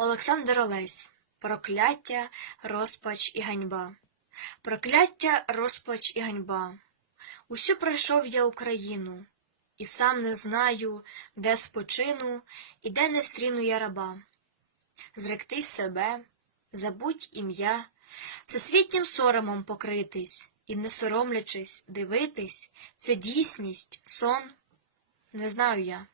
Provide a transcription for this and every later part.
Олександр Олесь Прокляття, розпач і ганьба. Прокляття, розпач і ганьба. Усю пройшов я Україну, і сам не знаю, де спочину і де не встріну я раба. Зректись себе, забудь ім'я, всесвітнім соромом покритись, і, не соромлячись, дивитись, це дійсність, сон, не знаю я.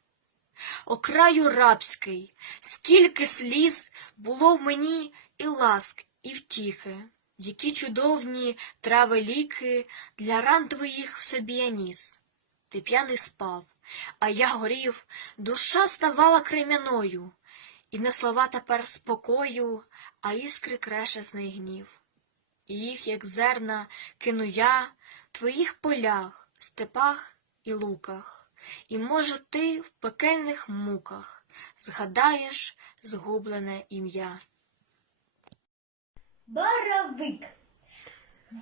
О краю рабський, скільки сліз було в мені і ласк, і втіхи, які чудовні трави ліки для ран твоїх в собі я ніс. Ти п'яний спав, а я горів, душа ставала крем'яною, і не слова тепер спокою, а іскри креше з гнів. І їх, як зерна, кину я в твоїх полях, степах і луках. І, може, ти в пекельних муках згадаєш згублене ім'я. Боровик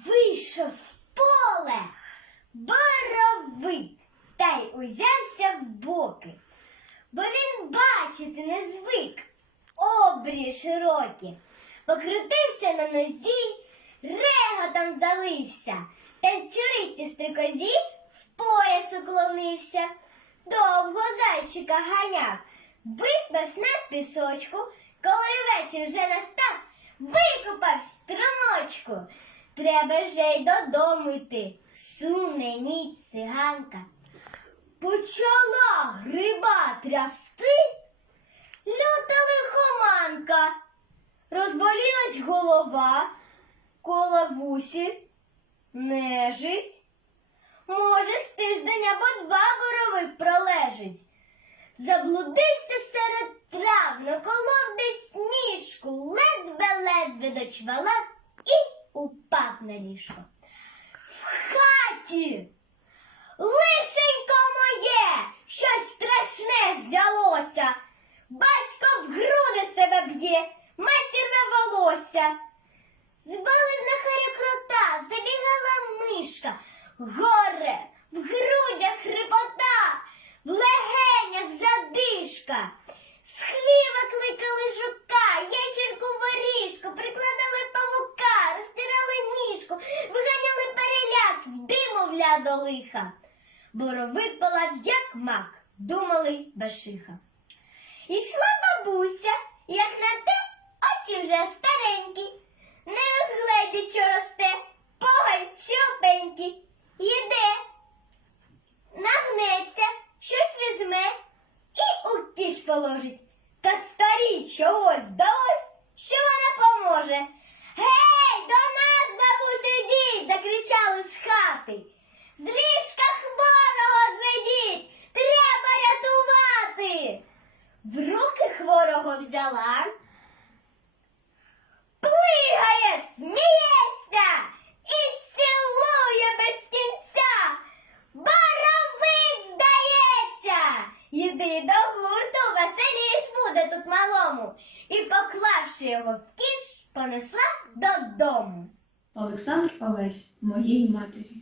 вийшов в поле, боровик, та й узявся в боки, бо він бачити не звик. Обрії широкі, покрутився на нозі, реготом залився, танцюристі стрикозі в довго зайчика ганяв, виспався на пісочку, коли вечір вже настав. Викупав струмочку. Треба вже й додому йти. Суне ніч циганка. Почала гриба трясти. Люта лихоманка. Розболілась голова, коло вусі, нежить. Може, з тиждень або два боровик пролежить. Заблудився серед трав, наколов десь ніжку, ледве-ледве дочвала і упав на ліжко. В хаті лишенько моє, щось страшне взялося. Батько в груди себе б'є, матір волосся. Збили знахаря крота, забігала мишка, горе, в грудях хрипота, в легенях задишка. З хліва кликали жука, ящерку воріжку, прикладали павука, розтирали ніжку, виганяли переляк, йди, мовля, до лиха. Боровик палав, як мак, думали бешиха. Ішла бабуся, хворого плигає, сміється і цілує без кінця. Боровик здається. Йди до гурту, веселіш буде тут малому. І, поклавши його в кіш, понесла додому. Олександр Олесь, моїй матері.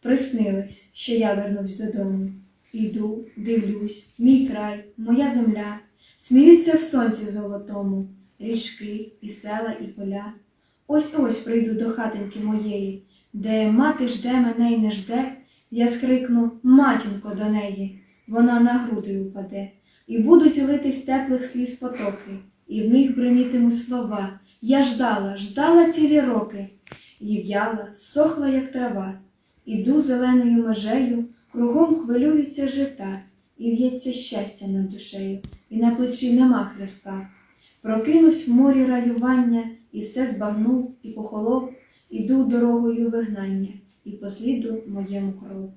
Приснилось, що я вернусь додому. Іду, дивлюсь, мій край, моя земля, сміються в сонці золотому, річки, і села, і поля. Ось ось прийду до хатинки моєї, де мати жде мене й не жде, я скрикну матінко до неї, вона на груди упаде, і будуть литись теплих сліз потоки, і в них бринітимуть слова. Я ждала, ждала цілі роки, і в'яла, сохла, як трава. Іду зеленою межею, кругом хвилюються жита, і в'ється щастя над душею, і на плечі нема хреста. Прокинусь в морі раювання, і все збагнув, і похолов, іду дорогою вигнання, і посліду моєму кров.